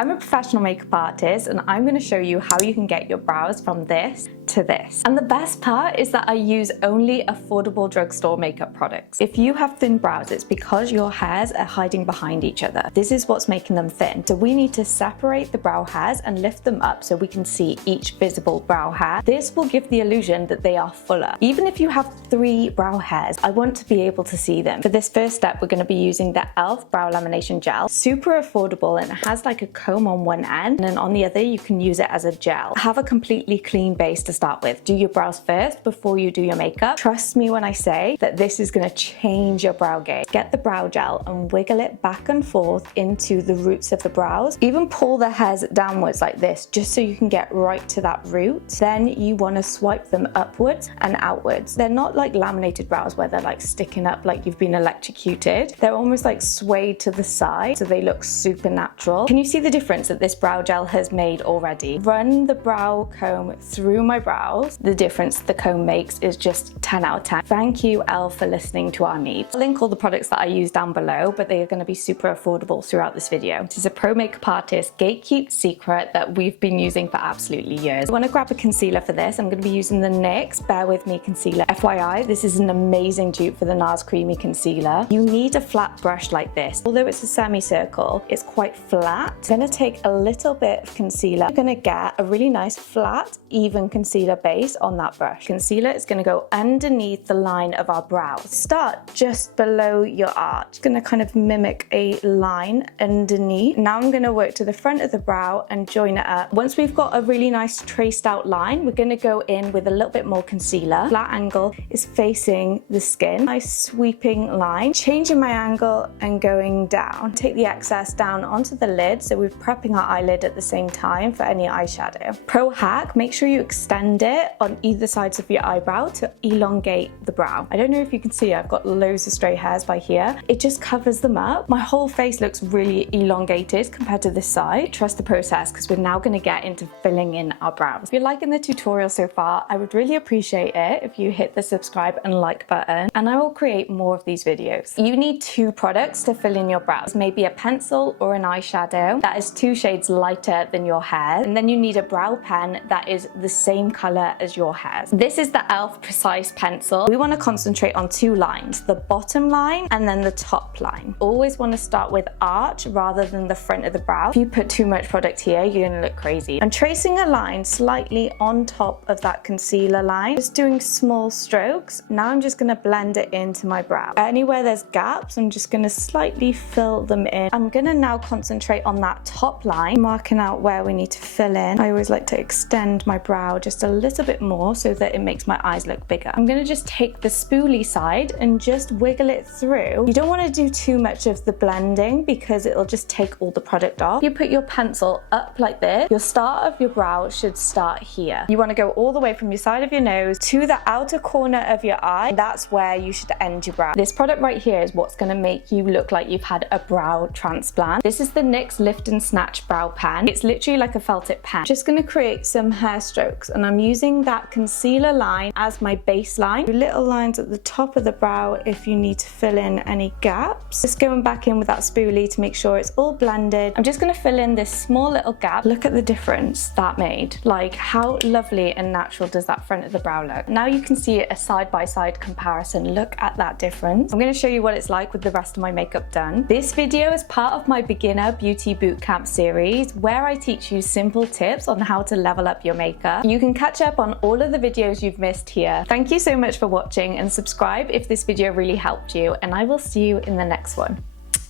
I'm a professional makeup artist and I'm going to show you how you can get your brows from this to this. And the best part is that I use only affordable drugstore makeup products. If you have thin brows, it's because your hairs are hiding behind each other. This is what's making them thin. So we need to separate the brow hairs and lift them up so we can see each visible brow hair. This will give the illusion that they are fuller. Even if you have 3 brow hairs, I want to be able to see them. For this first step, we're going to be using the e.l.f. brow lamination gel. Super affordable, and it has like a comb on one end, and then on the other you can use it as a gel. Have a completely clean base to start with. Do your brows first before you do your makeup. Trust me when I say that this is going to change your brow game. Get the brow gel and wiggle it back and forth into the roots of the brows. Even pull the hairs downwards like this, just so you can get right to that root. Then you want to swipe them upwards and outwards. They're not like laminated brows where they're like sticking up like you've been electrocuted. They're almost like swayed to the side, so they look super natural. Can you see the difference that this brow gel has made already? Run the brow comb through my brows. The difference the comb makes is just 10 out of 10. Thank you, e.l.f. for listening to our needs. I'll link all the products that I use down below, but they are going to be super affordable throughout this video. This is a pro makeup artist gatekeep secret that we've been using for absolutely years. I want to grab a concealer for this. I'm going to be using the NYX Bear With Me concealer. FYI, this is an amazing dupe for the NARS Creamy Concealer. You need a flat brush like this. Although it's a semicircle, it's quite flat. I'm going to take a little bit of concealer. I'm going to get a really nice flat, even concealer base on that brush. Concealer is going to go underneath the line of our brows. Start just below your arch. It's going to kind of mimic a line underneath. Now I'm going to work to the front of the brow and join it up. Once we've got a really nice traced out line, we're going to go in with a little bit more concealer. Flat angle is facing the skin. Nice sweeping line. Changing my angle and going down. Take the excess down onto the lid, so we're prepping our eyelid at the same time for any eyeshadow. Pro hack, make sure you extend it on either sides of your eyebrow to elongate the brow. I don't know if you can see, I've got loads of stray hairs by here. It just covers them up. My whole face looks really elongated compared to this side. Trust the process, because we're now going to get into filling in our brows. If you're liking the tutorial so far, I would really appreciate it if you hit the subscribe and like button, and I will create more of these videos. You need 2 products to fill in your brows. Maybe a pencil or an eyeshadow that is 2 shades lighter than your hair, and then you need a brow pen that is the same color as your hairs. This is the e.l.f. Precise pencil. We want to concentrate on 2 lines, the bottom line and then the top line. Always want to start with arch rather than the front of the brow. If you put too much product here, you're going to look crazy. I'm tracing a line slightly on top of that concealer line, just doing small strokes. Now I'm just going to blend it into my brow. Anywhere there's gaps, I'm just going to slightly fill them in. I'm going to now concentrate on that top line, marking out where we need to fill in. I always like to extend my brow just a little bit more so that it makes my eyes look bigger. I'm going to just take the spoolie side and just wiggle it through. You don't want to do too much of the blending because it'll just take all the product off. You put your pencil up like this, your start of your brow should start here. You want to go all the way from your side of your nose to the outer corner of your eye. That's where you should end your brow. This product right here is what's going to make you look like you've had a brow transplant. This is the NYX Lift and Snatch Brow Pen. It's literally like a felt tip pen. Just going to create some hair strokes, and I'm using that concealer line as my baseline. Do little lines at the top of the brow if you need to fill in any gaps. Just going back in with that spoolie to make sure it's all blended. I'm just going to fill in this small little gap. Look at the difference that made. Like, how lovely and natural does that front of the brow look? Now you can see a side-by-side comparison. Look at that difference. I'm going to show you what it's like with the rest of my makeup done. This video is part of my beginner beauty bootcamp series where I teach you simple tips on how to level up your makeup. You can catch up on all of the videos you've missed here. Thank you so much for watching, and subscribe if this video really helped you, and I will see you in the next one.